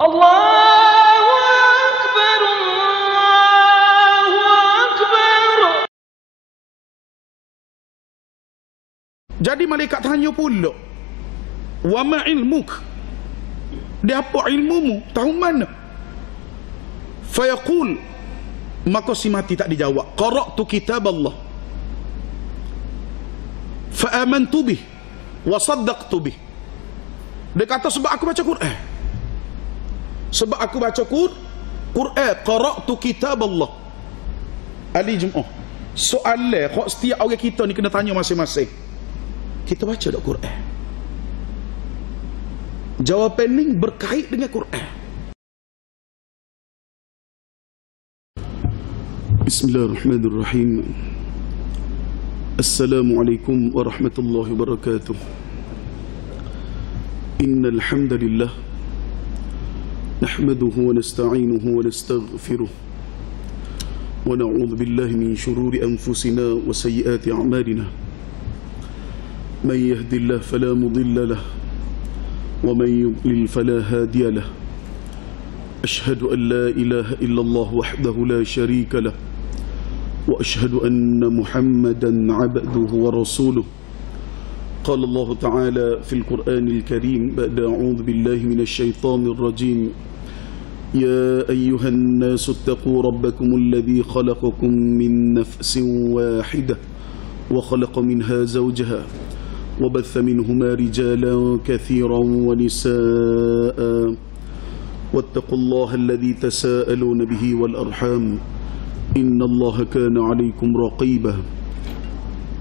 Allahu Akbar, Allahu Akbar. Jadi malaikat tanya pula, wa ma ilmuk? Dia apa ilmumu? Tahu mana? Fayaqul, maka si mati tak dijawab. Qara'tu kitab Allah fa amantu bih wa saddaqtu bih. Dia kata sebab aku baca Quran. Sebab aku baca Quran, qara'tu kitab Allah. Ali Jumaah. Soalan kok setiap orang kita ni kena tanya masing-masing. Kita baca tak Quran? Jawapan ni berkait dengan Quran. Bismillahirrahmanirrahim. Assalamualaikum warahmatullahi wabarakatuh. Innal hamdalillah nahmaduhu wa nasta'inuhu wa nastaghfiruh wa na'udzu billahi min shururi anfusina wa sayyiati a'malina. Man yahdihillahu fala mudilla lahu wa man yudlil fala hadiya lahu. Ashhadu an la ilaha illallah wahdahu la sharika lahu wa ashhadu anna Muhammadan 'abduhu wa rasuluh. قال الله تعالى في القرآن الكريم بعد أعوذ بالله من الشيطان الرجيم يا أيها الناس اتقوا ربكم الذي خلقكم من نفس واحدة وخلق منها زوجها وبث منهما رجالا كثيرا ونساء واتقوا الله الذي تساءلون به والأرحام إن الله كان عليكم رقيبا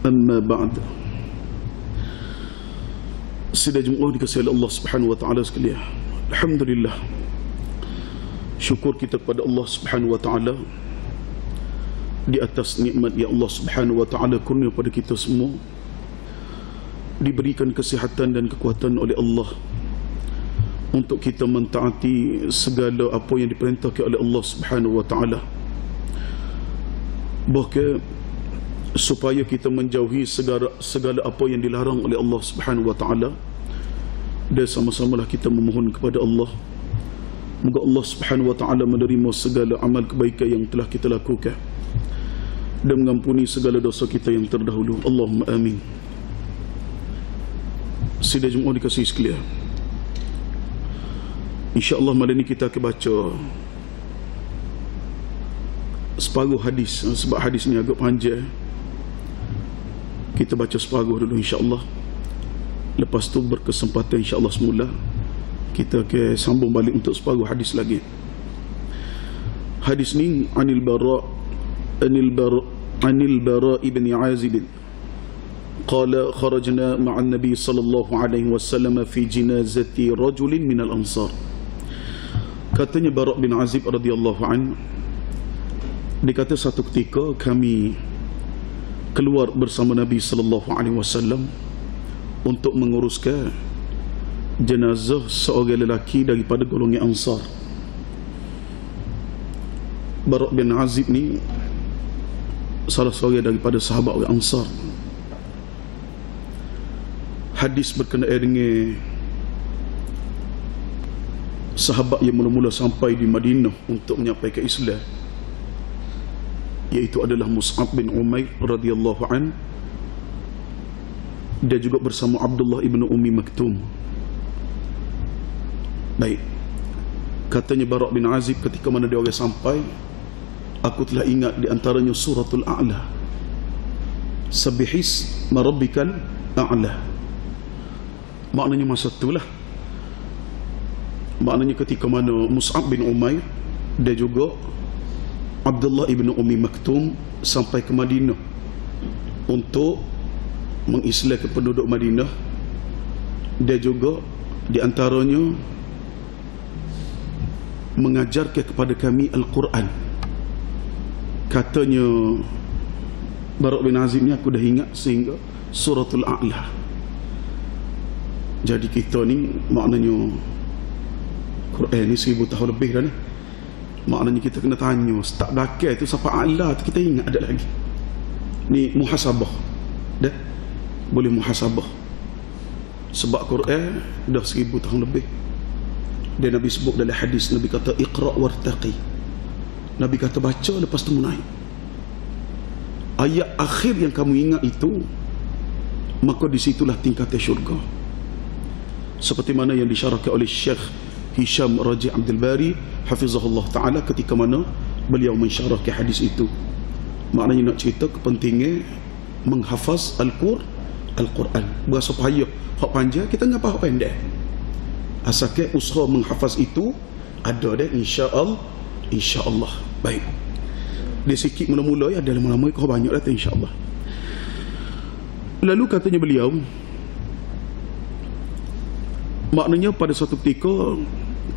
أما بعد. Sidang Jumaah dikasihi Allah Subhanahu wa taala sekalian. Alhamdulillah. Syukur kita kepada Allah Subhanahu wa taala di atas nikmat yang Allah Subhanahu wa taala kurnia pada kita semua. Diberikan kesihatan dan kekuatan oleh Allah untuk kita mentaati segala apa yang diperintahkan oleh Allah Subhanahu wa taala. Bahkan supaya kita menjauhi segala apa yang dilarang oleh Allah Subhanahu wa taala. Dan sama-samalah kita memohon kepada Allah, moga Allah Subhanahu wa taala menerima segala amal kebaikan yang telah kita lakukan dan mengampuni segala dosa kita yang terdahulu. Allahumma amin. Sidang Jumaah dikasihi sekalian, insya-Allah malam ini kita akan baca separuh hadis. Sebab hadis ni agak panjang, kita baca separuh dulu insya-Allah. Lepas tu berkesempatan insya-Allah semula kita akan sambung balik untuk separuh hadis lagi. Hadis ni anil bara ibn Azib qala kharajna ma'an nabi sallallahu alaihi wasallam fi jinazati rajulin min al-ansar. Katanya Bara bin Azib radhiyallahu an, dikata satu ketika kami keluar bersama Nabi sallallahu alaihi wasallam untuk menguruskan jenazah seorang lelaki daripada golongan Ansar. Bara bin Azib ni salah seorang daripada sahabat orang Ansar. Hadis berkenaan dengan sahabat yang mula-mula sampai di Madinah untuk menyampaikan Islam, iaitu adalah Mus'ab bin Umair radhiyallahu an. Dia juga bersama Abdullah ibn Ummi Maktum. Baik, katanya Bara bin Azib, ketika mana dia orang sampai, aku telah ingat di antaranya suratul A'la, Sabbihis marabbikal a'la. Maknanya masa itulah, maknanya ketika mana Mus'ab bin Umair, dia juga Abdullah ibn Ummi Maktum sampai ke Madinah untuk mengislamkan penduduk Madinah. Dia juga di antaranya mengajarkan kepada kami Al-Quran. Katanya Bara bin Azib ni, aku dah ingat sehingga suratul A'la. Jadi kita ni maknanya Quran ni 1000 tahun lebih dah ni. Maknanya kita kena tanya, tak belakang tu sampai A'la tu kita ingat ada lagi. Ni muhasabah. Dah boleh muhasabah. Sebab Quran dah 1000 tahun lebih. Dan Nabi sebut dalam hadis, Nabi kata iqra' wartaqi. Nabi kata baca lepas tu naik. Ayat akhir yang kamu ingat itu, maka disitulah tingkatan syurga. Seperti mana yang disyarahkan oleh Syekh Hisham Raji' Abdul Bari hafizahullah ta'ala ketika mana beliau mensyarahkan hadis itu. Maknanya nak cerita kepentingan menghafaz Al-Quran. Berasa payah hak panjang, kita ngapa hak pendek. Asalkan usaha menghafaz itu ada dah, insya-Allah. Baik. Dia sikit mula-mula ya, ada lama-lama kau banyak dah insya-Allah. Lalu katanya beliau, maknanya pada satu ketika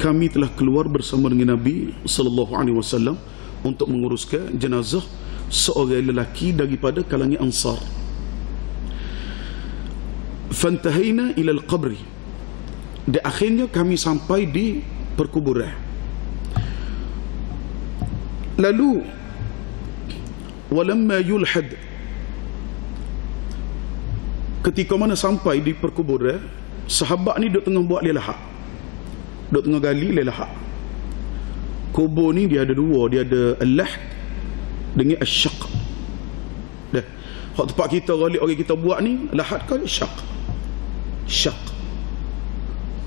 kami telah keluar bersama dengan Nabi sallallahu alaihi wasallam untuk menguruskan jenazah seorang lelaki daripada kalangan Ansar. Fantahaina ila al-qabri. Dan akhirnya kami sampai di perkuburan. Lalu walamma yulhad, ketika mana sampai di perkuburan, sahabat ni duk tengah buat lelahak, duk tengah gali lelahak. Kubur ni dia ada dua, dia ada al-lahd dengan asyaq. Dah, hak tempat kita gali orang kita buat ni lahad kan syaq.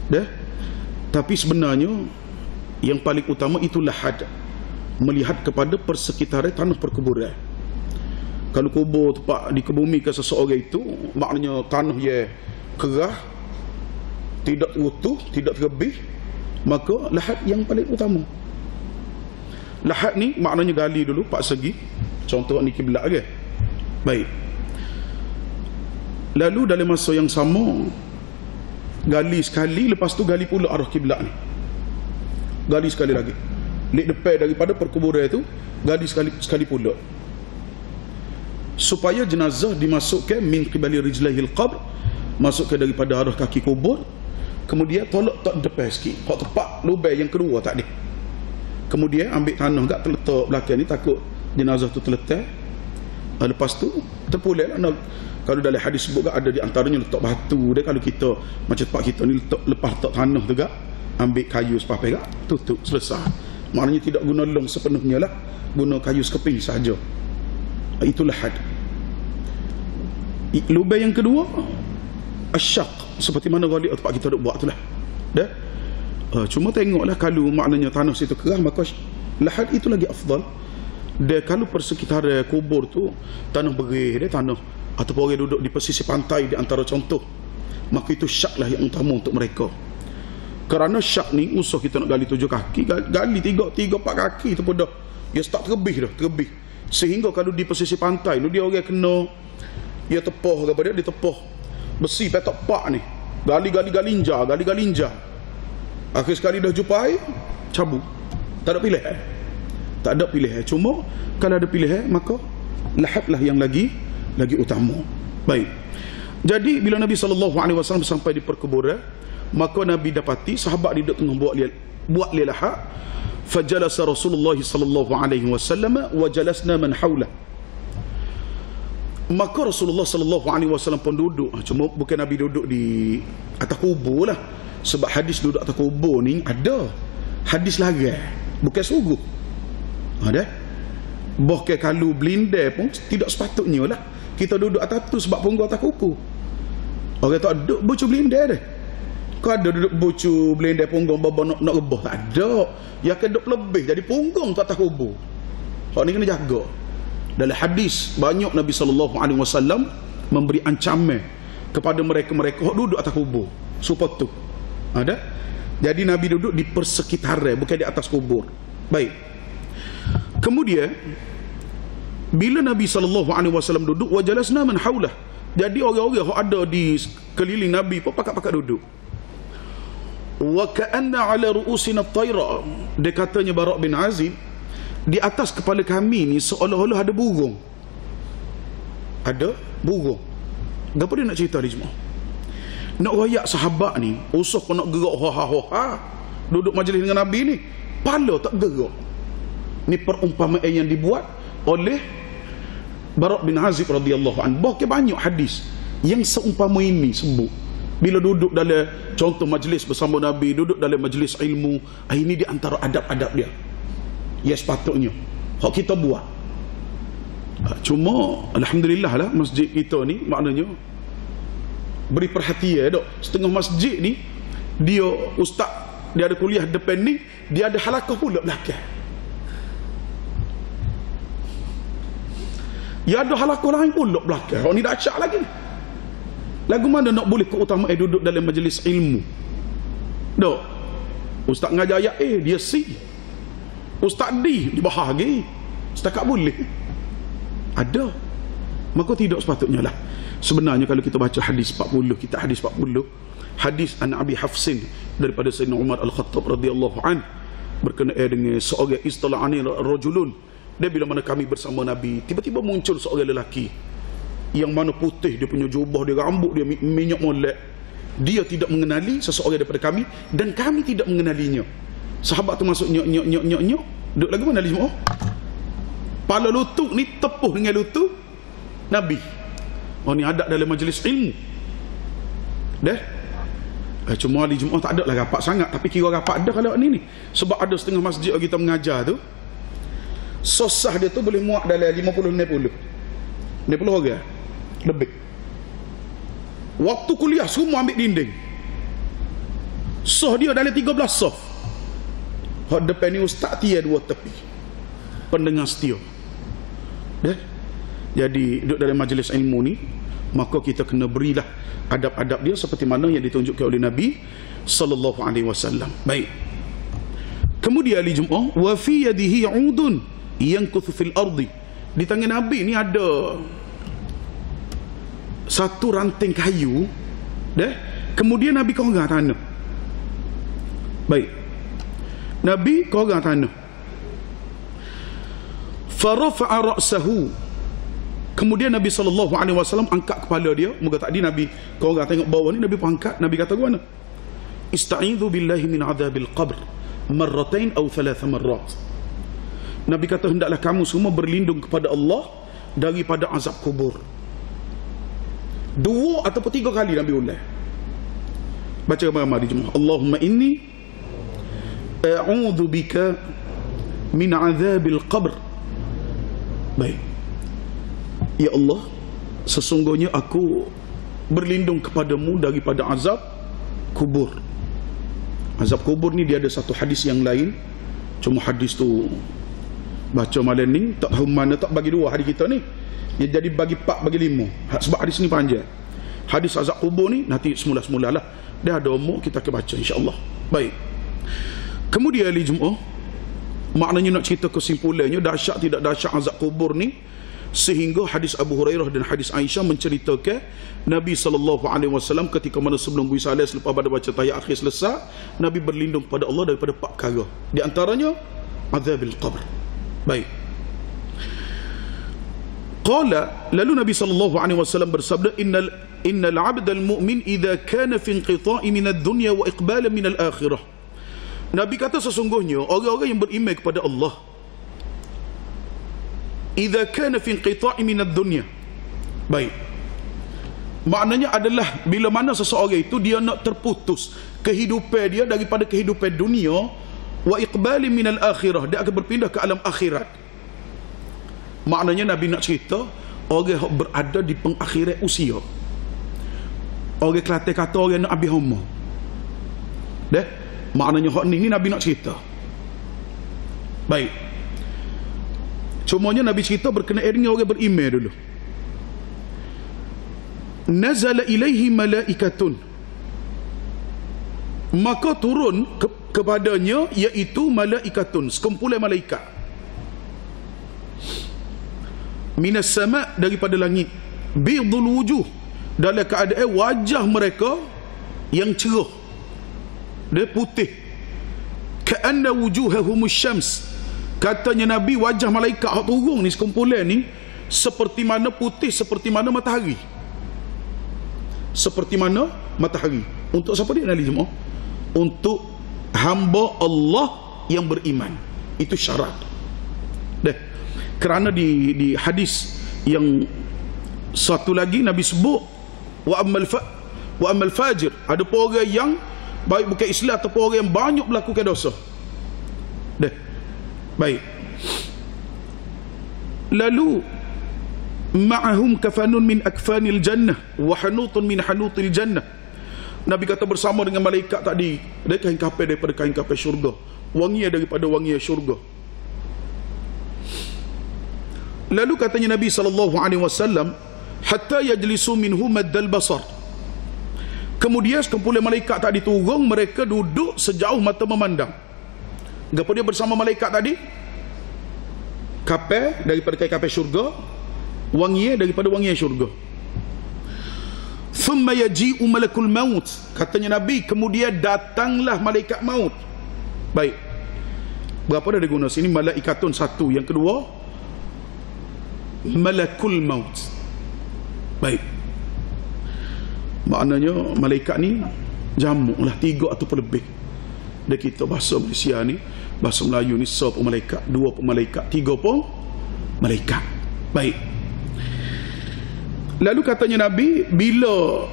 Dah. Tapi sebenarnya yang paling utama itu lahad, melihat kepada persekitaran tanah perkuburan. Kalau kubur tempat dikebumikan seseorang itu, maknanya tanah yang kerah, tidak utuh, tidak terlebih, maka lahad yang paling utama. Lahad ni maknanya gali dulu 4 segi. Contoh ni kiblat ke. Baik. Lalu dalam masa yang sama, gali sekali, lepas tu gali pula arah kiblat ni. Gali sekali lagi. Lek depan daripada perkuburan itu, gali sekali pula. Supaya jenazah dimasukkan min qibali rijlahil qabr, masukkan daripada arah kaki kubur, kemudian tolak tak depan sikit. Hak tepat lubang yang kedua tak ada. Kemudian ambil tanah kat terletak belakang ni, takut jenazah tu terletak. Lepas tu terpulang lah. Kalau dalam hadis sebut ada di antaranya letak batu dia. Kalau kita macam tempat kita ni lepas letak tanah tu gak, ambil kayu sepapai gak, tutup, selesai. Maknanya tidak guna long sepenuhnya lah, guna kayu sekeping saja. Itulah had. Lubang yang kedua asyaq, seperti mana ghalib tempat kita duk buat itulah. Dah. Cuma tengoklah kalau maknanya tanah situ kerah, maka lahad itu lagi afdal. Dan kalau persekitaran kubur tu tanah berih dia, tanah ataupun orang duduk di pesisir pantai di antara contoh, maka itu syak lah yang utama untuk mereka. Kerana syak ni usah kita nak gali 7 kaki, gali 3-4 kaki tu pun dah, dia start terlebih. Sehingga kalau di pesisir pantai tu dia orang kena, dia tepoh kepada dia tepoh besi petok pak ni, gali injar. Akhir sekali dah jumpa air, cabut. Tak ada pilihan. Cuma kalau ada pilihan, maka lahadlah yang lagi utama. Baik. Jadi bila Nabi SAW sampai di perkuburan, maka Nabi dapati sahabat dia tengah buat lahad. Fajalasa Rasulullah SAW wa jalasna man hawlah. Maka Rasulullah SAW pun duduk. Cuma bukan Nabi duduk di atas kubur lah. Sebab hadis duduk atas kubur ni ada hadis lagi, bukan suruh. Ada. Bahkan kalau belindar pun tidak sepatutnya lah kita duduk atas tu, sebab punggung atas kuku. Orang tak duduk bucu belindar dah. Kau ada duduk bucu belindar punggung baba nak rebah, tak ada. Yang keduk lebih jadi punggung tu atas kubur. Hak ni kena jaga. Dalam hadis banyak Nabi SAW memberi ancaman kepada mereka-mereka yang duduk atas kubur. Supaya tu ada. Jadi Nabi duduk di persekitaran, bukan di atas kubur. Baik. Kemudian bila Nabi SAW duduk, wa jalasna man haulah. Jadi orang-orang yang ada di keliling Nabi pun pakat-pakat duduk. Wa ka'anna ala ru'usina at-tayra. Dia katanya Bara' bin Azib, di atas kepala kami ni seolah-olah ada burung. Ada burung. Apa dia nak cerita ni semua? Nak rayak sahabat ni, usah kau nak gerak ha-ha-ha, duduk majlis dengan Nabi ni, pala tak gerak. Ni perumpamaan yang dibuat oleh Bara' bin Azib radhiyallahu anhu. Bahkan banyak hadis yang seumpama ini sebut. Bila duduk dalam contoh majlis bersama Nabi, duduk dalam majlis ilmu, ini di antara adab-adab dia. Ya sepatutnya hak kita buat. Cuma alhamdulillah lah masjid kita ni maknanya beri perhatian dok. Setengah masjid ni dia ustaz, dia ada kuliah depan ni, dia ada halaqah pula belakang. Ya ada halaqah lain pula belakang. Orang ni dah acak lagi. Lagu mana nak boleh keutamaan duduk dalam majlis ilmu? Dok. Ustaz ngajar ayat A, dia C. Ustaz D, dia bahagi. Setakat boleh. Ada. Maka tidak sepatutnya lah. Sebenarnya kalau kita baca hadis 40, kita hadis 40, hadis an Abi Hafsin daripada Sayyidina Umar Al-Khattab radhiyallahu an, berkenaan dengan seorang istala'ani rajulun. Dia bila mana kami bersama Nabi, tiba-tiba muncul seorang lelaki yang mana putih, dia punya jubah, dia rambut dia minyak molek. Dia tidak mengenali seseorang daripada kami dan kami tidak mengenalinya. Sahabat tu masuk nyok. Duduk lagu mana semua? Pala lutut ni tepuh dengan lutut Nabi. Oh ni ada dalam majlis ilmu. Dah. Cuma hari Jumaat tak ada lah rapat sangat, tapi kira rapat ada kalau ni. Sebab ada setengah masjid kita mengajar tu, sosah dia tu boleh muat dalam 50-60 orang lebih. Waktu kuliah semua ambil dinding. Soh dia dalam 13 soh. Hak depan ni ustaz dia dua tepi. Pendengar setia. Dah. Jadi duduk dalam majlis ilmu ni, maka kita kena berilah adab-adab dia seperti mana yang ditunjukkan oleh Nabi sallallahu alaihi wasallam. Baik. Kemudian hari Jumaat, wa fi yadihi 'udun yankuthu fil ardi. Di tangan Nabi ni ada satu ranting kayu, dah. Kemudian Nabi korang tanah. Baik. Nabi korang tanah. Farafa'a ra'sahu. Kemudian Nabi sallallahu alaihi wasallam angkat kepala dia. Moga tadi Nabi korang tengok bawah ni, Nabi pun angkat. Nabi kata gimana? Ista'idzu billahi min adzabil qabr marratain aw thalatha marrat. Nabi kata hendaklah kamu semua berlindung kepada Allah daripada azab kubur. 2 ataupun 3 kali Nabi ulang. Baca ramai-ramai di Jumaat. Allahumma inni a'udzu bika min azabil qabr. Baik. Ya Allah, sesungguhnya aku berlindung kepadamu daripada azab kubur. Azab kubur ni dia ada satu hadis yang lain. Cuma hadis tu baca malam ni tak tahu mana, tak bagi 2 hari kita ni. Dia jadi bagi 4, bagi 5. Sebab hadis ni panjang. Hadis azab kubur ni nanti semula-semula lah. Dia ada umur, kita akan baca insya-Allah. Baik. Kemudian hari Jumaat, maknanya nak cerita kesimpulannya, dahsyat tidak dahsyat azab kubur ni, sehingga hadis Abu Hurairah dan hadis Aisyah menceritakan Nabi SAW ketika mana sebelum Buisales, selepas pada baca tahiyat akhir selesai, Nabi berlindung kepada Allah daripada 4 perkara. Di antaranya azabil qabr. Baik. Qala, lalu Nabi SAW bersabda, innal 'abdal mu'min idza kana fi inqita'i min ad-dunya wa iqbalan min al-akhirah. Nabi kata sesungguhnya orang-orang yang beriman kepada Allah, idza kana fi inqita'i min ad-dunya. Baik. Maknanya adalah bila mana seseorang itu dia nak terputus kehidupan dia daripada kehidupan dunia, wa iqbalin min al-akhirah, dia akan berpindah ke alam akhirat. Maknanya Nabi nak cerita orang yang berada di pengakhiran usia. Orang Kelantan kata orang nak habis umur. Dah? Maknanya hak ni Nabi nak cerita. Baik. Cumanya Nabi cerita berkenaan dengan orang beriman dulu. Nazala ilaihi malaikatun. Maka turun kepadanya iaitu malaikatun, sekumpulan malaikat. Minas sama', daripada langit. Bidul wujuh, dalam keadaan wajah mereka yang cerah, dia putih. Ka'anna wujuhahumus syams. Katanya Nabi, wajah malaikat yang turun ni sekumpulan ni seperti mana putih, seperti mana matahari. Seperti mana matahari. Untuk siapa dia Nabi Jumaat? Untuk hamba Allah yang beriman. Itu syarat. Dah. Kerana di hadis yang satu lagi Nabi sebut, wa Wa amal fajir, ada pun orang yang baik bukan Islam ataupun orang yang banyak melakukan dosa. Dah. Baik. Lalu ma'ahum kafanun min akfanil jannah wa hanutun min hanutil jannah. Nabi kata bersama dengan malaikat tadi, ada kain kafan daripada kain kafan syurga, wangi daripada wangi syurga. Lalu katanya Nabi SAW, hatta yajlisu minhu maddal basar. Kemudian sekumpulan malaikat tadi turun, mereka duduk sejauh mata memandang. Apa dia bersama malaikat tadi? Kafan daripada kain kafan syurga, wangi daripada wangi syurga. Thumma yaji'u malakul maut, katanya Nabi, kemudian datanglah malaikat maut. Baik, berapa dah diguna sini? Malaikatun satu, yang kedua malakul maut. Baik, maknanya malaikat ni jamuk lah, 3 ataupun lebih. Dan kita bahasa Malaysia ni, bahasa Melayu ni, 1 pun malaikat, 2 pun malaikat, 3 pun malaikat. Baik. Lalu katanya Nabi, bila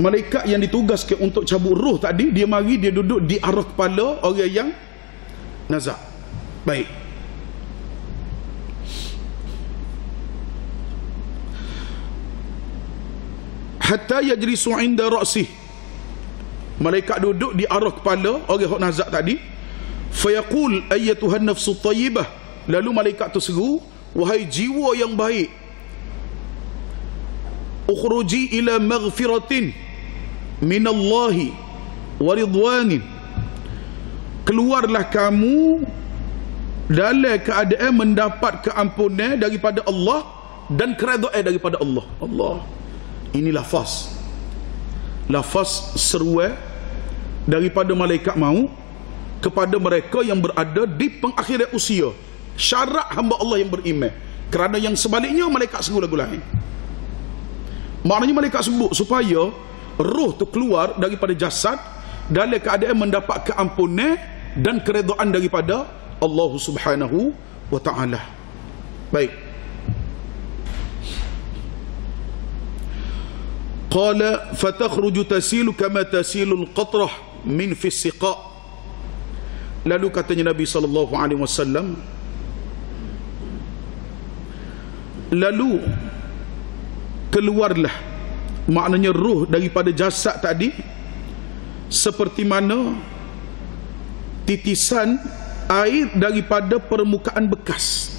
malaikat yang ditugaskan untuk cabut roh tadi, dia mari, dia duduk di arah kepala orang yang nazak. Baik. Hatta yajlisu inda ra'sih, malaikat duduk di arah kepala orang yang nazak tadi. Fayaqul ayyatuhan nafsu tayyibah, lalu malaikat tu seru, wahai jiwa yang baik, ukhruji ila maghfiratin minallahi wa ridwanin, keluarlah kamu dalam keadaan mendapat keampunan daripada Allah dan keredaan daripada Allah. Allah, ini lafaz seruan daripada malaikat maut kepada mereka yang berada di pengakhiran usia, syarat hamba Allah yang beriman. Kerana yang sebaliknya malaikat seru lagu lain. Maknanya malaikat sebut supaya roh tu keluar daripada jasad dalam keadaan mendapat keampunan dan keredaan daripada Allah Subhanahu wa ta'ala. Baik. Qala fatakhruju tasilu kama tasilul qatrah min fi siqa. Lalu katanya Nabi SAW, lalu keluarlah, maknanya roh daripada jasad tadi seperti mana titisan air daripada permukaan bekas.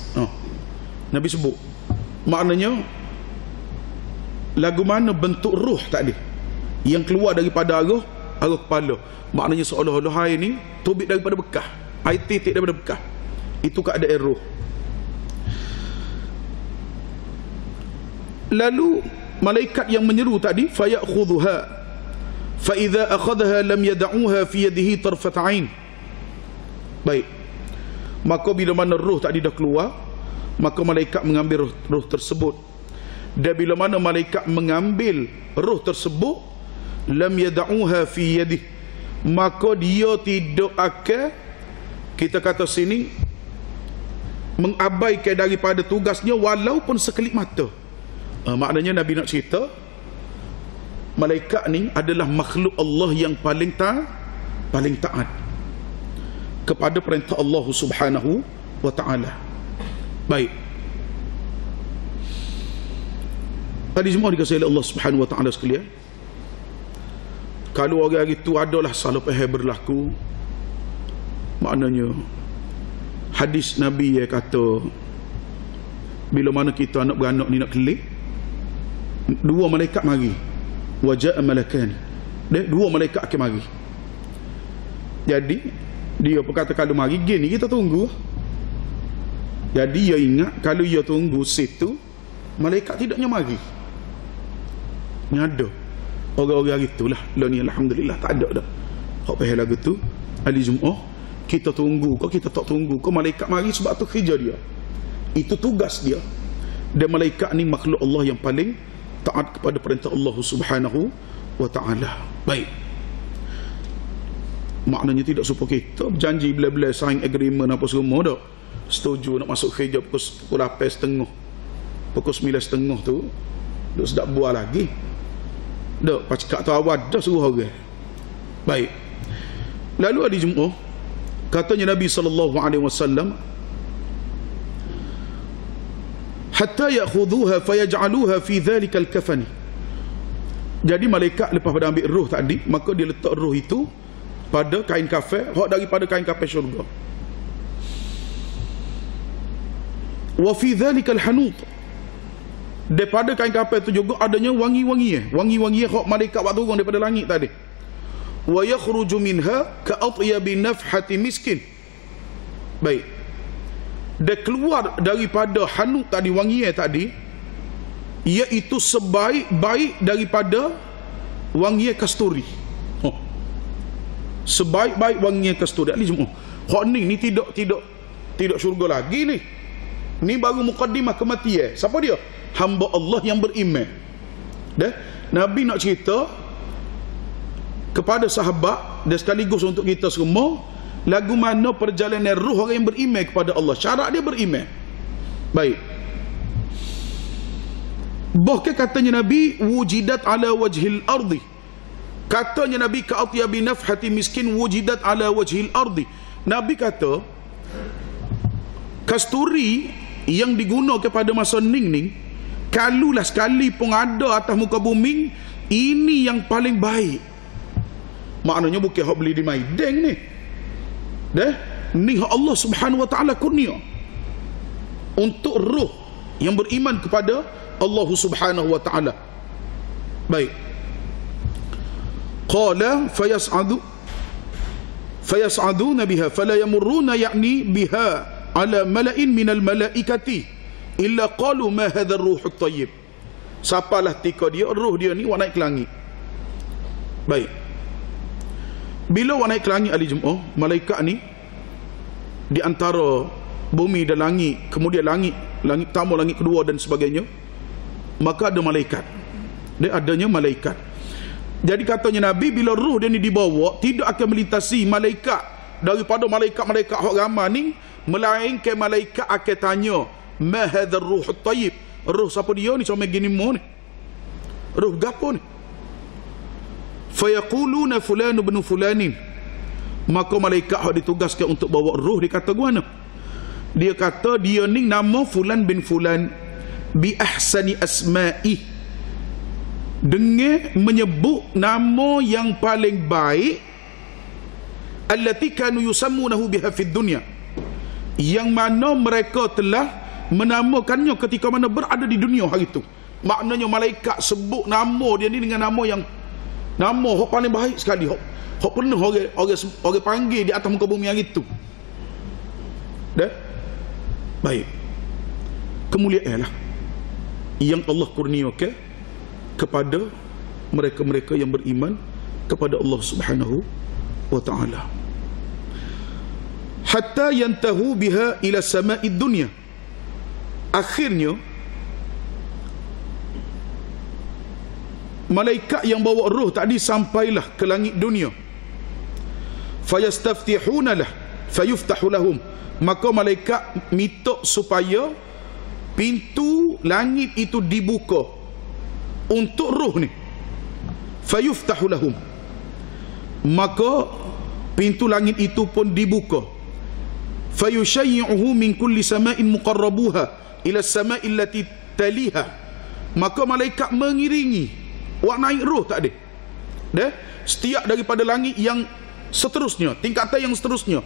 Nabi sebut, maknanya lagu mana bentuk roh tadi yang keluar daripada arah kepala, maknanya seolah-olah air ni tubik daripada bekas, air titik daripada bekas. Itu keadaan roh. Lalu malaikat yang menyeru tadi, fayakhudhuha fa idza akhadhaha lam yad'uha fi yadihi tarfat 'ain. Baik, maka bila mana roh tadi dah keluar, maka malaikat mengambil roh tersebut. Dan bila mana malaikat mengambil roh tersebut, lam yad'uha fi yadihi, maka dia tidak akan, kita kata sini, mengabaikan daripada tugasnya walaupun sekelip mata. Maknanya Nabi nak cerita, malaikat ni adalah makhluk Allah yang paling taat kepada perintah Allah Subhanahu wa ta'ala. Baik, tadi semua dikasihi oleh Allah Subhanahu wa ta'ala sekalian. Kalau orang itu adalah salah faham berlaku, maknanya hadis Nabi yang kata, bila mana kita anak beranak ni nak kelip, 2 malaikat mari, waja'a malakan, 2 malaikat akan mari. Jadi dia berkata, kalau mari gini kita tunggu. Jadi dia ingat, kalau dia tunggu situ, malaikat tidaknya mari. Ni ada orang-orang itulah. Lah ni alhamdulillah tak ada dah. Hak pahal lagu tu hari Jumaat kita tunggu kau, kita tak tunggu kau, malaikat mari sebab tu kerja dia. Itu tugas dia. Dan malaikat ni makhluk Allah yang paling taat kepada perintah Allah Subhanahu wa ta'ala. Baik, maknanya tidak supaya kita berjanji bila-bila sign agreement apa semua dah setuju nak masuk kerja pukul 8.30, pukul 9.30 tu duk sedap buah lagi. Dak pacak tu awal dah suruh orang. Baik. Lalu hari Jumaat katanya Nabi sallallahu alaihi wasallam, hatta ya'khudhuha fayaj'aluha fi dhalikal kafani. Jadi malaikat lepas pada ambil roh tadi, maka dia letak roh itu pada kain kafan, hak daripada kain kafan syurga. Wa fi dhalikal hanut, daripada kain kafan itu juga adanya wangi-wangi, wangi-wangi hak malaikat buat turun daripada langit tadi. Wa yakhruju minha ka atyabi nafhati miskin. Baik, dia keluar daripada hanut tadi, wangi tadi, iaitu sebaik-baik daripada wangi kasturi. Sebaik-baik wangi kasturi. Ali Jumaat, hak ni tidak syurga lagi ni. Ni baru mukaddimah kematian. Siapa dia? Hamba Allah yang beriman. Dah Nabi nak cerita kepada sahabat dan sekaligus untuk kita semua lagu mana perjalanan ruh orang yang beriman kepada Allah. Syarat dia beriman. Baik. Bahkan katanya Nabi, wujidat ala wajhil ardi. Katanya Nabi, ka'atyabi nafhati miskin wujidat ala wajhil ardi. Nabi kata kasturi yang digunakan pada masa ning, kalulah sekali pun ada atas muka bumi, ini yang paling baik. Maknanya bukan hak beli di Maideng ni. Dah, ni hak Allah Subhanahu wa taala kurnia untuk roh yang beriman kepada Allah Subhanahu wa taala. Baik. Qala fayas'aduna biha fala yamurruna ya'ni biha ala mala'in minal malaikati illa qalu ma hadha ar-ruh at-tayyib. Sapalah tika dia roh dia ni naik ke langit. Baik. Bila naik ke langit hari Jumaat, malaikat ni di antara bumi dan langit, kemudian langit pertama, langit kedua dan sebagainya, maka ada malaikat. Dia adanya malaikat. Jadi katanya Nabi, bila roh dia ni dibawa, tidak akan melintasi malaikat daripada malaikat-malaikat hak ramai ni, melainkan malaikat akan tanya, ma hadzal ruh at-tayyib. Roh siapa dia ni macam gini mo ni? Roh gapo ni? Fayaquluna fulan ibn fulanin. Maka malaikat hak ditugaskan untuk bawa roh dia kata gimana? Dia kata dia ni nama fulan bin fulan bi ahsani asma'i, dengan menyebut nama yang paling baik, allati kanu yusammunahu biha fid dunya, yang mana mereka telah menamakannya ketika mana berada di dunia hari itu. Maknanya malaikat sebut nama dia ni dengan nama yang paling baik sekali, hak pernah orang panggil di atas muka bumi hari itu. Dah? Baik. Kemuliaan lah yang Allah kurniakan kepada mereka-mereka yang beriman kepada Allah Subhanahu wa taala. Hatta yantahu biha ila sama'id dunya. Akhirnya malaikat yang bawa roh tadi sampailah ke langit dunia. Fayastaftihuna lah fayuftahu lahum. Maka malaikat minta supaya pintu langit itu dibuka untuk roh ni. Fayuftahu lahum. Maka pintu langit itu pun dibuka. Fayushayyi'uhu min kulli sama'in muqarrabuha ila sama'il lati taliha. Maka malaikat mengiringi naik roh tak ada. Dah, setiap daripada langit yang seterusnya, tingkatan yang seterusnya,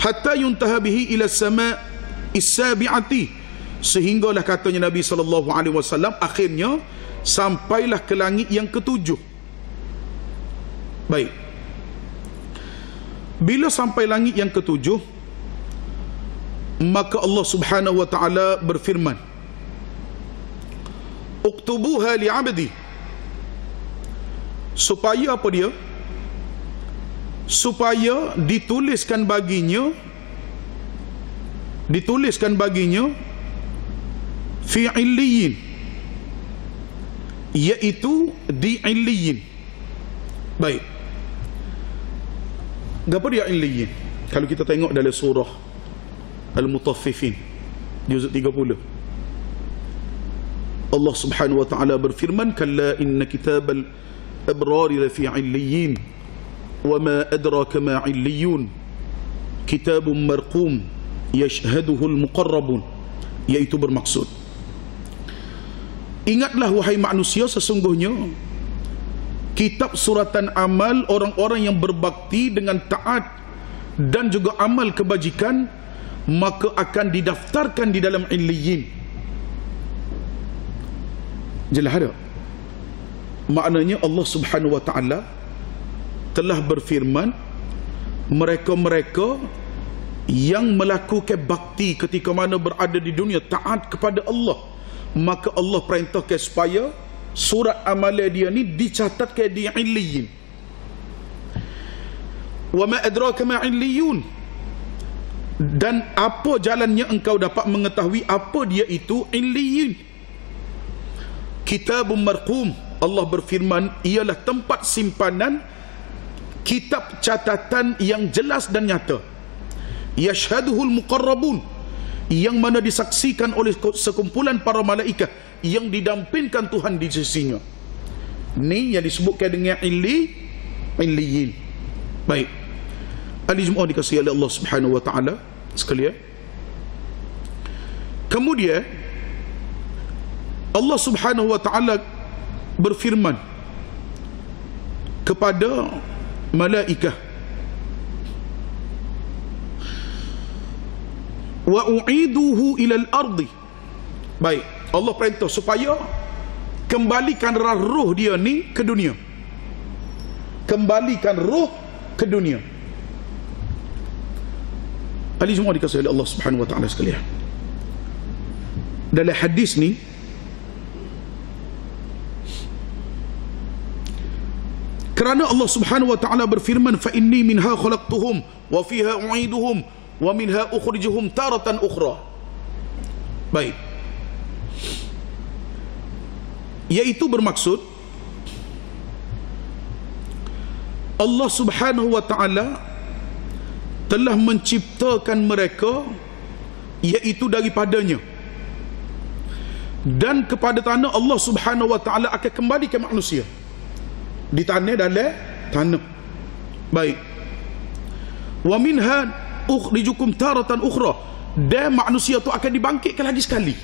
hatta yuntaha bihi ila sama'is sabi'ati, sehinggalah katanya Nabi sallallahu alaihi wasallam akhirnya sampailah ke langit yang ketujuh. Baik. Bila sampai langit yang ketujuh, maka Allah Subhanahu wa taala berfirman, uktubuha li 'abdi. Supaya apa dia? Supaya dituliskan baginya fi illiyin, iaitu di illiyin. Baik. Apa dia illiyin? Kalau kita tengok dalam surah Al-Mutaffifin juzuk 30, Allah Subhanahu wa taala berfirman, kalla inna kitabal abrari lafi 'illiyin wa ma adraka ma 'illiyun kitabun marqum yashhaduhu al-muqarrabun, iaitu bermaksud, ingatlah wahai manusia, sesungguhnya kitab suratan amal orang-orang yang berbakti dengan taat dan juga amal kebajikan, maka akan didaftarkan di dalam illiyin. Jelas ada? Maknanya Allah Subhanahu wa ta'ala telah berfirman, mereka-mereka yang melakukan bakti ketika mana berada di dunia, taat kepada Allah, maka Allah perintahkan supaya surat amalan dia ni dicatatkan di illiyin. Wa ma adraka ma illiyun, dan apa jalannya engkau dapat mengetahui apa dia itu illiyin. Kitabun marqum, Allah berfirman, ialah tempat simpanan kitab catatan yang jelas dan nyata. Yashhaduhul muqarrabun, yang mana disaksikan oleh sekumpulan para malaikat yang didampingkan Tuhan di sisinya. Ni yang disebutkan dengan illiyin. Baik, ahli Jumaat dikasihi oleh Allah Subhanahu wa ta'ala sekalian. Kemudian Allah Subhanahu wa ta'ala berfirman kepada malaikat, wa u'iduhu ilal ardi. Baik, Allah perintah supaya kembalikan roh dia ni ke dunia. Kembalikan roh ke dunia. Ahli Jumaat dikasihi oleh Allah Subhanahu wa ta'ala sekalian. Dalam hadis ni kerana Allah Subhanahu wa ta'ala berfirman, fa inni minha khalaqtuhum wa fiha u'iduhum wa minha ukhrijuhum taratan ukhra. Baik, yaitu bermaksud Allah Subhanahu wa ta'ala telah menciptakan mereka, yaitu daripadanya, dan kepada tanah Allah Subhanahu wa ta'ala akan kembali ke manusia di tanah dalam tanah. Baik, wa minha ukhrijukum taratan ukhra, dan manusia tu akan dibangkitkan lagi sekali,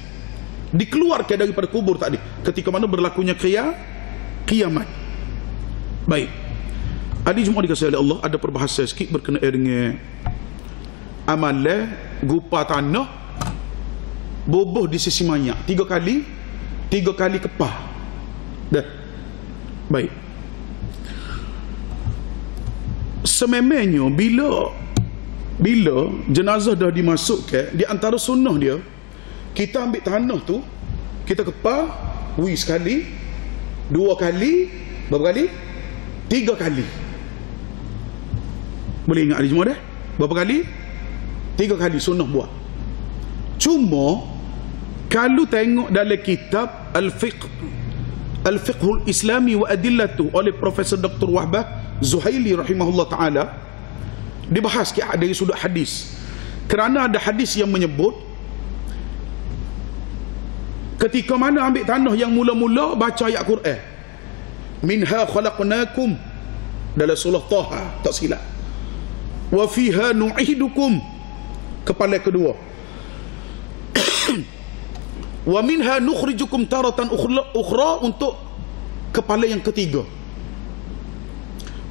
dikeluarkan daripada kubur tadi ketika mana berlakunya kiamat. Baik, adik Jumaat dikasihi oleh Allah, ada perbahasan sikit berkenaan dengan amalan gupa tanah bubuh di sisi mayat 3 kali kepah. Dah. Baik, sememangnya bila jenazah dah dimasukkan, di antara sunnah dia, kita ambil tanah tu, kita kepah sekali, 2 kali, berapa kali? 3 kali. Boleh ingat semua dah? Berapa kali? 3 kali sunnah buat. Cuma kalau tengok dalam kitab Al-Fiqhul Islami wa Adillatu oleh Profesor Dr. Wahbah Zuhaili rahimahullah ta'ala, dibahas dari sudut hadis. Kerana ada hadis yang menyebut ketika mana ambil tanah yang mula-mula baca ayat Quran, minha khalaqnakum, dalam surah Taha tak silap, wa fiha nu'idukum, kepala kedua, wa minha nukhrijukum taratan ukhra, untuk kepala yang ketiga.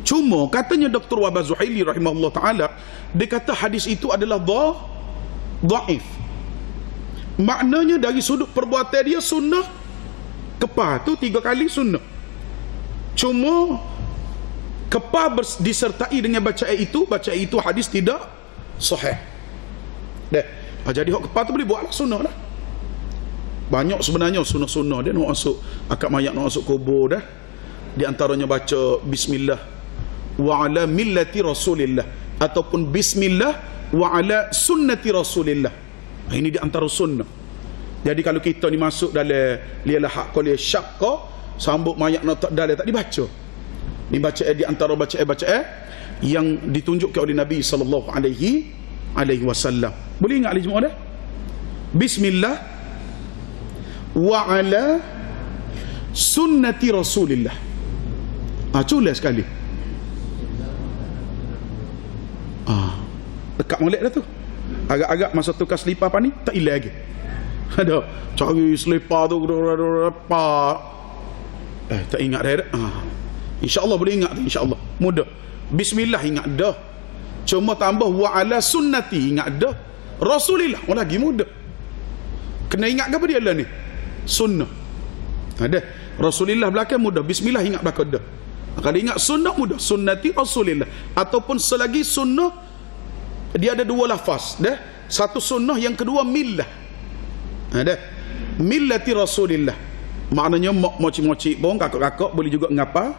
Cuma katanya Dr. Wahbah Zuhaili rahimahullah ta'ala, dia kata hadis itu adalah dhaif. Maknanya dari sudut perbuatan dia sunnah, kepah tu 3 kali sunnah. Cuma kepah disertai dengan bacaan itu hadis tidak sahih. Dah. Jadi hak kepah tu boleh buatlah sunnah dah. Banyak sebenarnya sunnah-sunnah dia nak masuk akad mayat, nak masuk kubur dah. Di antaranya baca bismillah wa ala millati rasulillah, ataupun bismillah wa ala sunnati rasulillah. Ini di antara sunnah. Jadi kalau kita ni masuk dalam lialah hak kuliah syaqqa, sambut mayat nak tak dalam tak dibaca. Ni bacaan di antara bacaan yang ditunjukkan oleh Nabi sallallahu alaihi wasallam. Boleh ingat ali semua dah? Bismillah wa ala sunnati rasulillah. Culas sekali. Dekat molek dah tu. Agak-agak masa tukar selipar apa ni tak hilang lagi. Ada cari selipar tu apa. Tak ingat dah. InsyaAllah boleh ingat tu, insyaAllah. Mudah. Bismillah ingat dah. Cuma tambah wa ala sunnati ingat dah. Rasulillah lagi mudah. Kena ingat apa dia lah ni? Sunnah. Ada. Rasulillah belakang mudah. Bismillah ingat belakang dah. Kalau ingat sunnah mudah. Sunnati Rasulillah. Ataupun selagi sunnah dia ada dua lafaz. Dah. Satu sunnah, yang kedua millah. Ada. Millati Rasulillah. Maknanya moci-moci pun kakak-kakak boleh juga ngapa.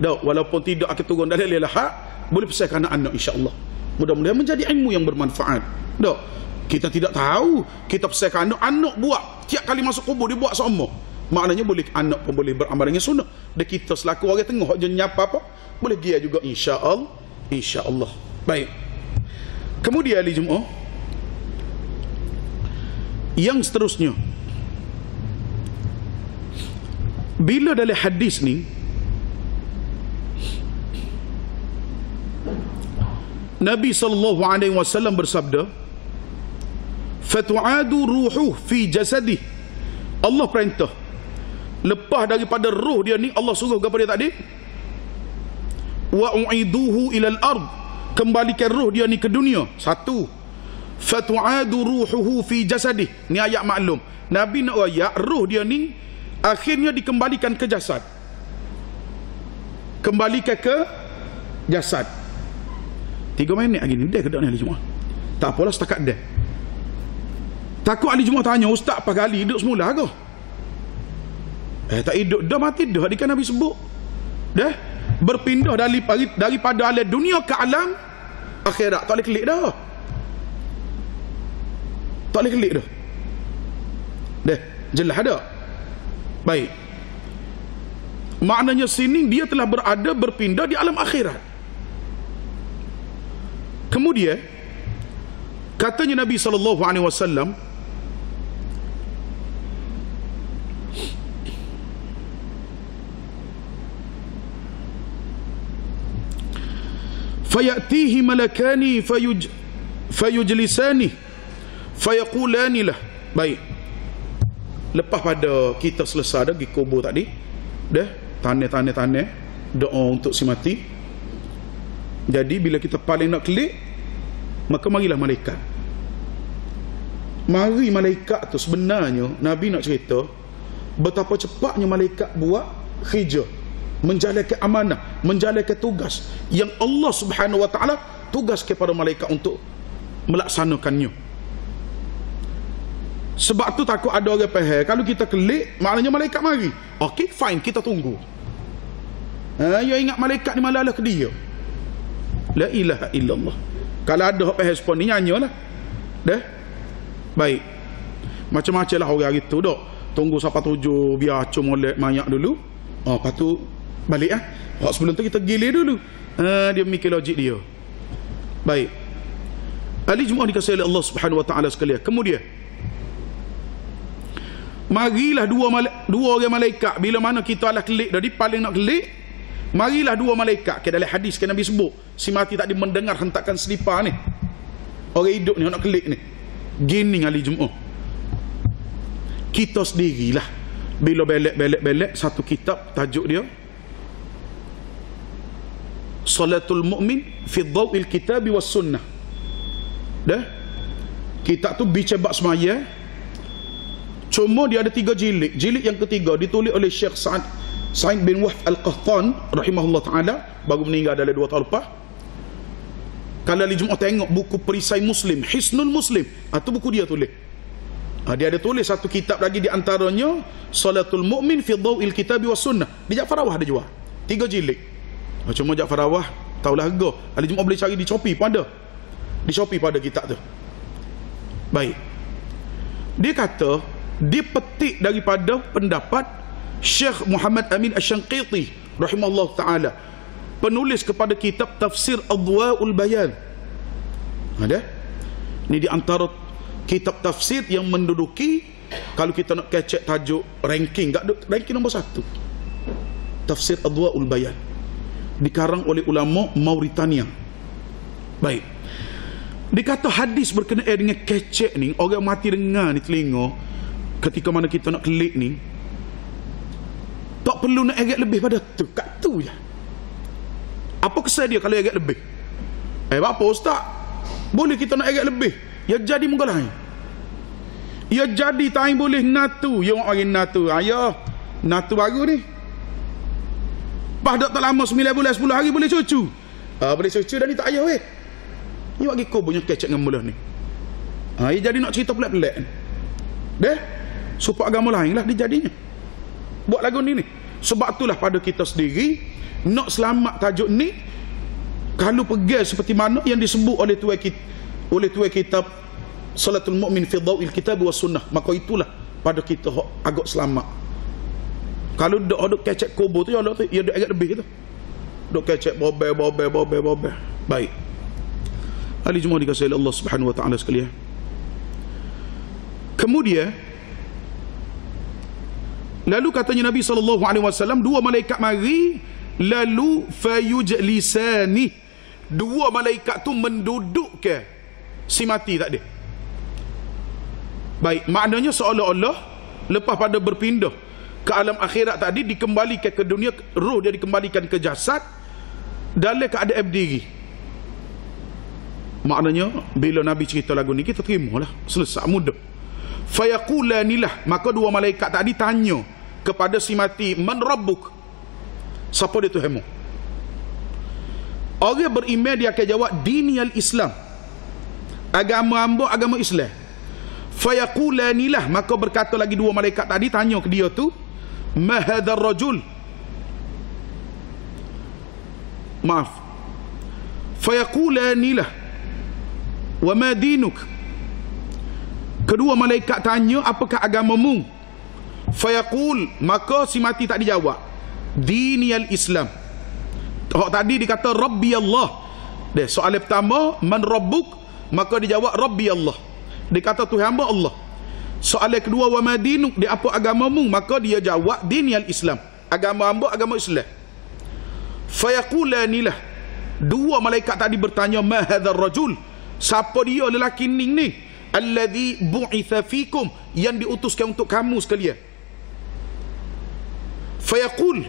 Dah, walaupun tidak akan turun dari lelahak, boleh pesan anak-anak insya-Allah. Mudah-mudahan menjadi ilmu yang bermanfaat. Dah. Kita tidak tahu, kita pesan anak buat tiap kali masuk kubur dia buat sama. Maknanya boleh anak pun boleh beramal dengan sunnah. Dan kita selaku orang tengah je nyapa apa, boleh dia juga insya-Allah. Insya-Allah. Baik. Kemudian ahli Jumaah yang seterusnya, bila dalam hadis ni Nabi SAW bersabda, fatu'adu ruhuh fi jasadih. Allah perintah, lepas daripada ruh dia ni, Allah suruh kepada dia tadi, wa u'iduhu ilal ard, kembalikan ruh dia ni ke dunia. Satu, fatu'adu ruhuhu fi jasadih. Ni ayat maklum. Nabi nak ayat ruh dia ni akhirnya dikembalikan ke jasad. Kembalikan ke jasad. 3 minit lagi ni. Dia ke tak ni ahli Jumaah? Tak apalah setakat dia. Takut ahli Jumaah tanya, ustaz apa kali hidup semula ke? Tak hidup dah, mati dah. Kan Nabi sebut dah berpindah daripada alam dunia ke alam akhirat. Tak boleh kelik dah. Tak boleh kelik dah. Dah, jelas dah. Baik. Maknanya sini dia telah berpindah di alam akhirat. Kemudian katanya Nabi SAW, fayatihi malakani fayujlisani fayaqulani lah. Baik, lepas pada kita selesai dah pergi kubur tadi, dah tanya doa untuk si mati. Jadi bila kita paling nak klik, maka marilah malaikat. Mari malaikat tu sebenarnya Nabi nak cerita betapa cepatnya malaikat buat kerja, menjalankan amanah, menjalankan tugas yang Allah Subhanahu Wa Taala tugas kepada malaikat untuk melaksanakannya. Sebab tu takut ada orang faham kalau kita klik maknanya malaikat mari. Okey, fine, kita tunggu. Ya ingat malaikat ni malah ke dia. La ilaha illallah. Kalau ada faham spon ni nyanyalah. Dah. Baik. Macam-macam lah orang hari tu dok. Tunggu sampai 7 biar acum molek mayak dulu. Lepas tu balik sebelum tu kita gilir dulu. Dia mikir logik dia. Baik. Ahli Jumaah dikasihi oleh Allah Subhanahu Wa Taala sekalian. Kemudian marilah dua orang malaikat. Bila mana kita lah klik dah, paling nak klik, marilah dua malaikat. Ke dalam hadis kan Nabi sebut, si mati tadi mendengar hentakan selipar ni. Orang hidup ni nak klik ni. Gini ahli Jumaah, kita sendirilah bila belek satu kitab tajuk dia Salatul Mu'min fi Dhaw'il Kitabi was Sunnah. Dah. Kitab tu bicara bab semaya. Cuma dia ada 3 jilid. Jilid yang ketiga ditulis oleh Syekh Sa'id bin Wahb Al-Qahtan rahimahullah taala, baru meninggal dalam 2 tahun lepas. Kalau ahli Jumaah tengok buku perisai Muslim, Hisnul Muslim, itu buku dia tulis. Dia ada tulis satu kitab lagi di antaranya Salatul Mu'min fi Dhaw'il Kitabi was Sunnah. Di Ja'far Rawah ada jual 3 jilid. Cuma Ja'far Rawah tahulah harga. Ahli Jumaah boleh cari di Shopee pun ada. Di Shopee pada kitab tu. Baik. Dia kata dia petik daripada pendapat Syekh Muhammad Amin Asy-Syanqiti rahimahullah taala, penulis kepada kitab tafsir Adwa'ul Bayan. Ada? Ini di antara kitab tafsir yang menduduki, kalau kita nak kecek tajuk ranking, tak ranking nombor 1. Tafsir Adwa'ul Bayan. dikarang oleh ulama Mauritania. Baik. Dikata hadis berkenaan dengan kecek ni, orang mati dengar ni telinga ketika mana kita nak klik ni, tak perlu nak agak lebih pada tu, kat tu je. Apa kesan dia kalau agak lebih? Apa ustaz? Boleh kita nak agak lebih? Ya jadi muka lain. Ya jadi tak boleh natu, ya orang natu. Ayah, natu baru ni. Pas tak lama 9 bulan 10 hari boleh cucu. Boleh cucu dah ni tak ayah weh. You bagi kau punya kecek dengan mulah ni. Dia jadi nak cerita pelik-pelik. Deh, supaya agama lain lah dia jadinya. Buat lagu ni. Sebab itulah pada kita sendiri, nak selamat tajuk ni, kalau pergi seperti mana yang disebut oleh tuai kitab Salatul Mu'min fi Dhawil Kitab wa Sunnah, maka itulah pada kita agak selamat. Kalau dok kecek kubur tu, ya dok agak lebih tu. Dok kecek bobel. Baik. Ahli Jumaat dikasihi Allah Subhanahu wa taala sekalian. Kemudian lalu katanya Nabi SAW, dua malaikat mari lalu fayujlisani, dua malaikat tu mendudukkan si mati tak ada. Baik, maknanya seolah-olah lepas pada berpindah ke alam akhirat tadi, dikembalikan ke dunia, roh dia dikembalikan ke jasad dalam keadaan berdiri. Maknanya bila Nabi cerita lagu ni, kita terimalah, selesai, mudah. Fayaqulanilah, maka dua malaikat tadi tanya kepada si mati, man rabbuk, siapa dia Tuhanmu? Orang beriman dia akan jawab, diniyal Islam, agama hamba agama Islam. Fayaqulanilah, maka berkata lagi dua malaikat tadi tanya ke dia tu, ma hadzal rajul, maaf, fayaqulanilah wa ma dinuk, kedua malaikat tanya apakah agamamu? Fayaqul, maka si mati tak dijawab, diniyal Islam. Tadi dikata Rabbi Allah. Soalan pertama, man rabbuk, maka dijawab Rabbi Allah, dia kata Tuhan hamba Allah. Soalan kedua, wa ma dinuk, dia apa agamamu? Maka dia jawab diniyal Islam, agama hamba agama Islam. Fayaqulanilah, dua malaikat tadi bertanya, ma hadzal rajul, siapa dia lelaki ni alladhi bu'itha fikum, yang diutuskan untuk kamu sekalian. Fayaqul,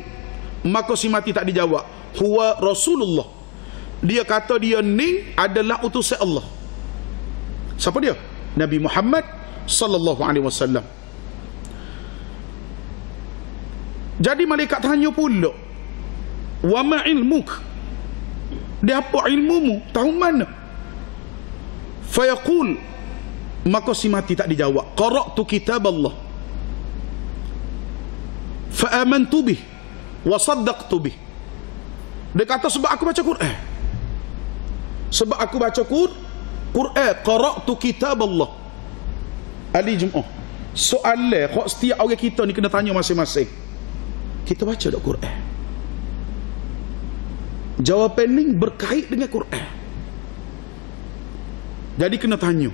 maka si mati tak dijawab, huwa Rasulullah, dia kata dia ni adalah utusan Allah. Siapa dia? Nabi Muhammad sallallahu alaihi wasallam. Jadi malaikat tanya pula, wa ma ilmuk, dia apa ilmumu, tahu mana? Fayaqul, maka si mati tak dijawab, qara'tu kitab Allah fa amantu bih wa saddaqtu bih, dia kata sebab aku baca Quran, sebab aku baca Quran, qara'tu kitab Allah. Ahli Jumaat, soalan kok setiap orang kita ni kena tanya masing-masing, kita baca tak Quran? Jawapan ni berkait dengan Quran. Jadi kena tanya,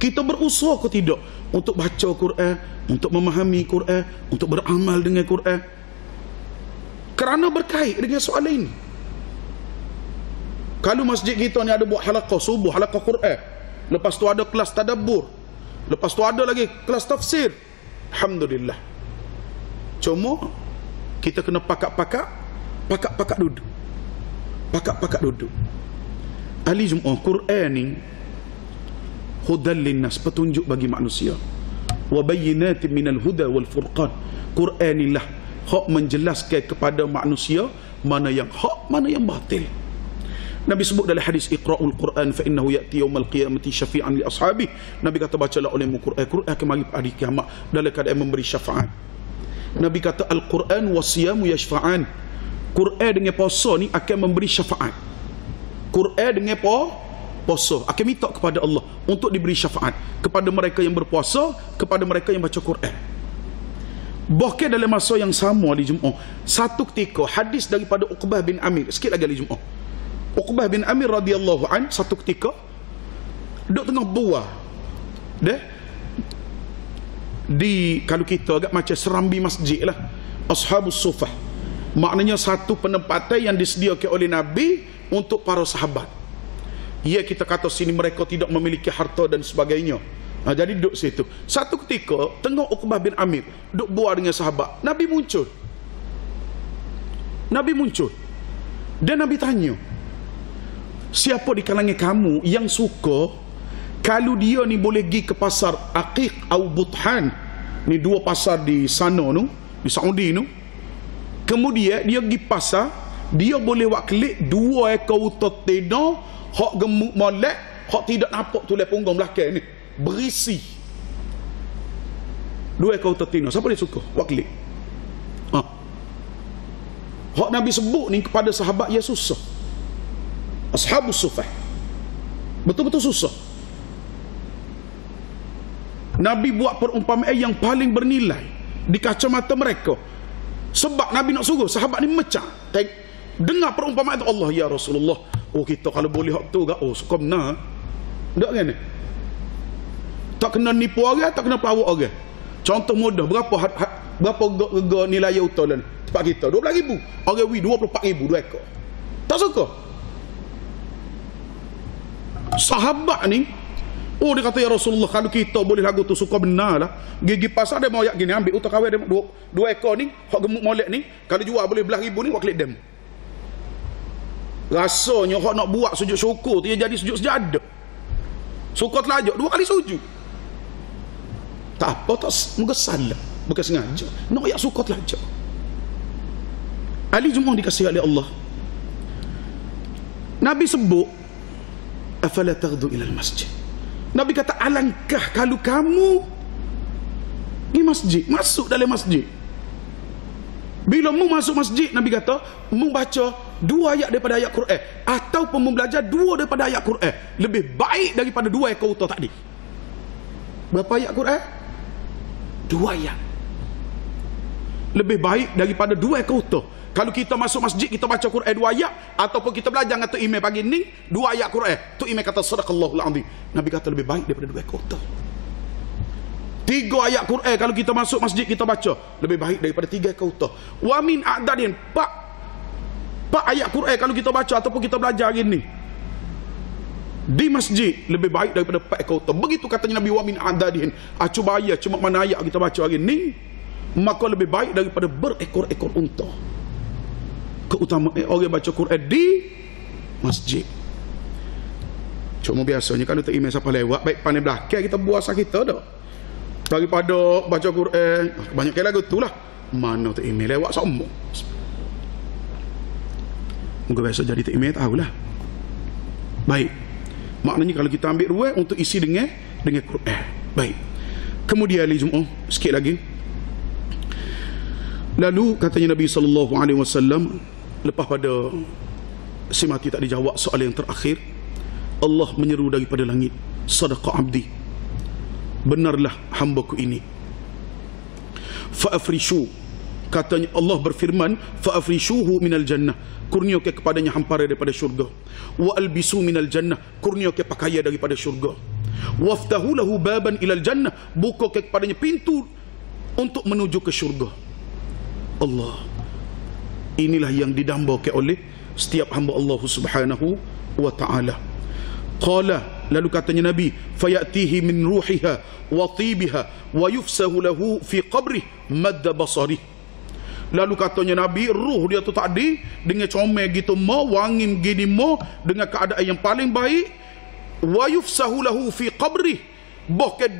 kita berusaha ke tidak untuk baca Quran, untuk memahami Quran, untuk beramal dengan Quran? Kerana berkait dengan soalan ini. Kalau masjid kita ni ada buat halaqah subuh, halaqah Quran, lepas tu ada kelas tadabbur, lepas tu ada lagi kelas tafsir, alhamdulillah. Cuma kita kena pakak duduk. Pakak duduk. Ahli Jumaat, Quran ni hudan linnas, petunjuk bagi manusia, wa bayyinatin minal huda wal furqan. Quran inilah hak menjelaskan kepada manusia mana yang hak, mana yang batil. Nabi sebut dalam hadis, iqra'ul Quran fa innahu ya'ti yaumal qiyamati syafi'an li ashabi. Nabi kata bacalah olehmu Quran, Quran akan mari pada hari kiamat dalam keadaan memberi syafaat. Nabi kata al-Quran wasiyamu yashfa'an, Quran dengan puasa ni akan memberi syafaat. Quran dengan puasa akan minta kepada Allah untuk diberi syafaat kepada mereka yang berpuasa, kepada mereka yang baca Quran. Bahkan dalam masa yang sama di Jumaat, satu ketika hadis daripada Uqbah bin Amir, sikit lagi di Jumaat, Uqbah bin Amir radhiyallahu an, satu ketika duduk tengah buah di kalau kita agak macam serambi masjid lah, ashabus sufah, Maknanya satu penempatan yang disediakan oleh Nabi untuk para sahabat. Ya, kita kata sini mereka tidak memiliki harta dan sebagainya. Jadi duduk situ. Satu ketika tengok Uqbah bin Amir duduk buat dengan sahabat, Nabi muncul. Dan Nabi tanya, siapa di kalangan kamu yang suka kalau dia ni boleh pergi ke pasar Aqiq atau Buthan, ni dua pasar di sana tu, di Saudi tu. Kemudian dia pergi pasar, dia boleh buat klik 2 ekor unta tena, hak gemuk molek, hak tidak nampak tulang punggung belakang ni, berisi 2 ekor unta tena. Siapa dia suka buat klik? Hak Nabi sebut ni kepada sahabat ya susah. Ashabus sufah, betul-betul susah. Nabi buat perumpamaan yang paling bernilai di kacamata mereka. Sebab Nabi nak suruh sahabat ni mecah. Dengar perumpamaan itu, Allah ya Rasulullah. Oh, kita kalau boleh hak tu, oh suka benar. Tak kan? Tak kena nipu orang, tak kena pelawak orang. Contoh mudah, berapa nilai utol ni? Tempat kita 12,000. Orang 24,000 2 ekor. Tak suka. Sahabat ni, oh dia kata ya Rasulullah, kalau kita boleh lagu tu suka benar lah. Gigi pasar dia mau yak gini, ambil utak kawin dia 2 ekor ni, hak gemuk molek ni, kalau jual boleh belah 1,000 ni, wakil dem. Rasanya hak nak buat sujud syukur tu, dia jadi sujud sejadah. Syukur telajak 2 kali sujud. Tak apa, tak mungkin salah, bukan sengaja. Nak yak syukur telajak. Ali Jum'ah dikasihi oleh Allah. Nabi sebut, afala taghdu ilal masjid. Nabi kata, alangkah kalau kamu di masjid, masuk dalam masjid. Bila mu masuk masjid, Nabi kata, mu baca 2 ayat daripada ayat Quran, ataupun mu belajar 2 daripada ayat Quran, lebih baik daripada 2 ekor unta tadi. Berapa ayat Quran? 2 ayat. Lebih baik daripada 2 ekor unta. Kalau kita masuk masjid, kita baca Quran 2 ayat, ataupun kita belajar dengan Tok Imam pagi ni 2 ayat Quran, Tok Imam kata sadaqallahul azim. Nabi kata lebih baik daripada 2 ekor unta. 3 ayat Quran kalau kita masuk masjid kita baca, lebih baik daripada 3 ekor unta. Wa min a'dadin, 4 ayat Quran kalau kita baca ataupun kita belajar hari ni di masjid, lebih baik daripada 4 ekor unta. Begitu katanya Nabi, wa min a'dadin. Cuba ayat, cuma mana ayat kita baca hari ni, maka lebih baik daripada berekor-ekor unta. Keutamaan orang baca Quran di masjid. Cuma biasanya kalau tak imam siapa lewat, baik pandai belakang kita buasa kita dah. Daripada baca Quran, banyak kali lagu tu lah. Mana tak imam lewat sama. Mungkin biasa jadi tak imam tahulah. Baik. Maknanya kalau kita ambil ruang untuk isi dengan Quran. Baik. Kemudian Ali Jum'ah sikit lagi. Lalu katanya Nabi SAW, lepas pada si mati tak dijawab soalan yang terakhir, Allah menyeru daripada langit, sadaqa abdi, benarlah hambaku ini. Fa'afrishu, katanya Allah berfirman, fa'afrishuhu minal jannah, kurniakan kepadanya hamparan daripada syurga. Wa albisu minal jannah, kurniakan pakaian daripada syurga. Waftahu lahu baban ilal jannah, bukakan kepadanya pintu untuk menuju ke syurga. Allah, inilah yang didambakan oleh setiap hamba Allah Subhanahu wa ta'ala. Qala, lalu katanya Nabi, fayatihi min ruhiha wa tibiha wa yufsahu lahu fi qabrih madda basarih. Lalu katanya Nabi, ruh dia tu tadi dengan comel gitu mau, wangin gini mau, dengan keadaan yang paling baik. Wa yufsahu lahu fi qabrih, bahkan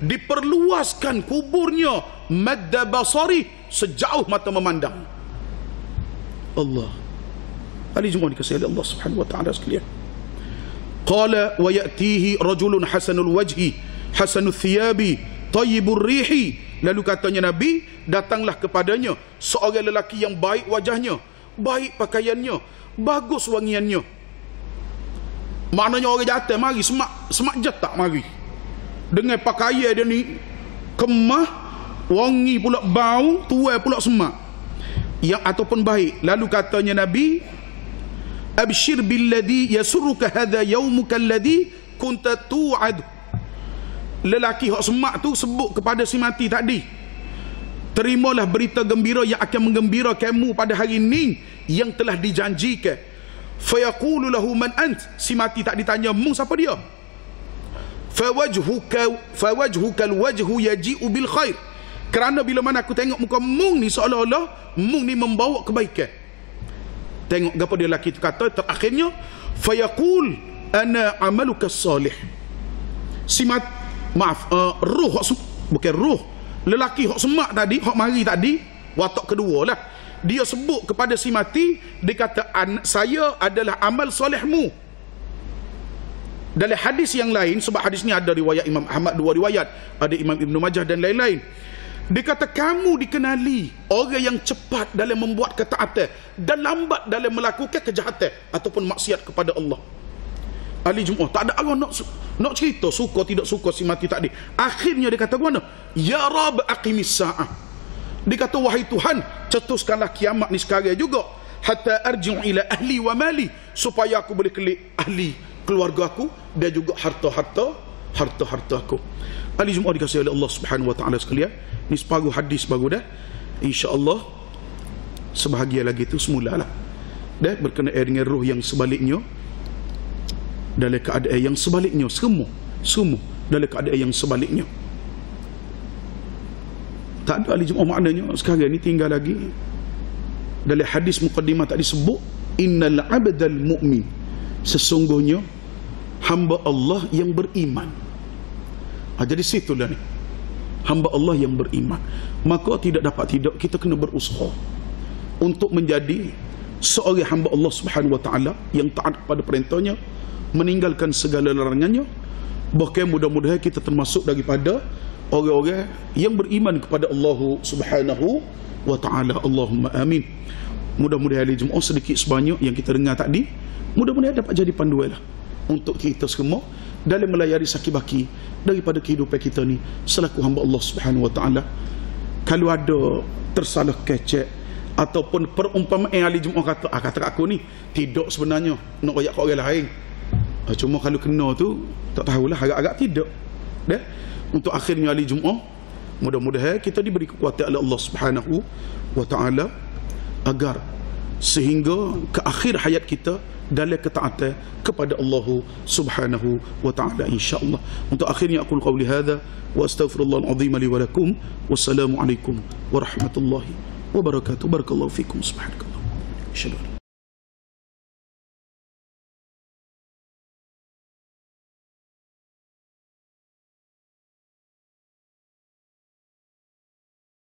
diperluaskan kuburnya madda basarih, sejauh mata memandang. Allah. Ali Jum'ah dikasihi oleh Allah Subhanahu wa ta'ala sekalian. Qala wa ya'tihi rajulun hasanul wajhi hasanul thiyabi tayyibur rihi. Lalu katanya Nabi, datanglah kepadanya seorang lelaki yang baik wajahnya, baik pakaiannya, bagus wangiannya. Maknanya orang jatuh mari semak jetak mari. Dengan pakaian dia ni kemah, wangi pula bau, tuai pula semak. Yang ataupun baik. Lalu katanya Nabi, abshir billadhi yasurruka hadha yawmuka alladhi kunta tu'ad. Lelaki hak semak tu sebut kepada si mati tadi, terimalah berita gembira yang akan menggembira kamu pada hari ini yang telah dijanjikan. Fayaqulu lahu man ant, si mati tak ditanya mung siapa dia. Fawajhuka alwajhu yaji'u bil khair, kerana bila mana aku tengok muka mung ni seolah-olah mung ni membawa kebaikan. Tengok gapo dia lelaki tu kata terakhirnya, fayaqul ana amaluka salih. Si mat, maaf, ruh, bukan ruh, lelaki hok semak tadi, hok mari tadi, watak kedua lah, dia sebut kepada si mati, dia kata saya adalah amal solehmu. Dalam hadis yang lain, sebab hadis ni ada riwayat Imam Ahmad, 2 riwayat, ada Imam Ibn Majah dan lain-lain, dia kata kamu dikenali orang yang cepat dalam membuat ketaatan dan lambat dalam melakukan kejahatan ataupun maksiat kepada Allah. Ahli Jumaat tak ada orang nak cerita suka tidak suka si mati tadi. Akhirnya dia kata mana? Ya Rab aqimis sa'ah. Dia kata wahai Tuhan, cetuskanlah kiamat ni sekarang juga, hatta arji'u ila ahli wa mali, supaya aku boleh kelik ahli keluarga aku dan juga harta aku. Ahli Jumaat dikasihi oleh Allah Subhanahu wa taala sekalian, ni separuh hadis baru dah. Insya-Allah sebahagian lagi tu semulalah. Dah berkenaan dengan roh yang sebaliknya, dalam keadaan yang sebaliknya, semua dalam keadaan yang sebaliknya. Tak ada ahli Jumaat maknanya sekarang ni tinggal lagi dalam hadis muqaddimah tadi sebut innal abdal mu'min, sesungguhnya hamba Allah yang beriman. Jadi situlah ni, hamba Allah yang beriman. Maka tidak kita kena berusaha untuk menjadi seorang hamba Allah Subhanahu wa taala yang taat kepada perintahnya, meninggalkan segala larangannya. Bahkan mudah-mudahan kita termasuk daripada orang-orang yang beriman kepada Allah Subhanahu wa taala. Allahumma amin. Mudah-mudahan ahli Jumaat sedikit sebanyak yang kita dengar tadi, mudah-mudahan dapat jadi panduan lah untuk kita semua dalam melayari sakit-baki daripada kehidupan kita ni selaku hamba Allah Subhanahu wa taala. Kalau ada tersalah kecek ataupun perumpamaan ahli Jumaat kata aku ni tidak sebenarnya nak royak kat orang lain, cuma kalau kena tu tak tahulah, agak-agak tidak dah. Untuk akhirnya ahli Jumaat, mudah-mudahan kita diberi kekuatan oleh Allah Subhanahu wa taala agar sehingga ke akhir hayat kita dalam ketaatan kepada Allah Subhanahu wa taala, insya-Allah. Untuk akhirnya aku qauli hadza wa astaghfirullahal azim li wa lakum. Wassalamu alaikum warahmatullahi wabarakatuh. Barakallahu fikum. Subhanakallah.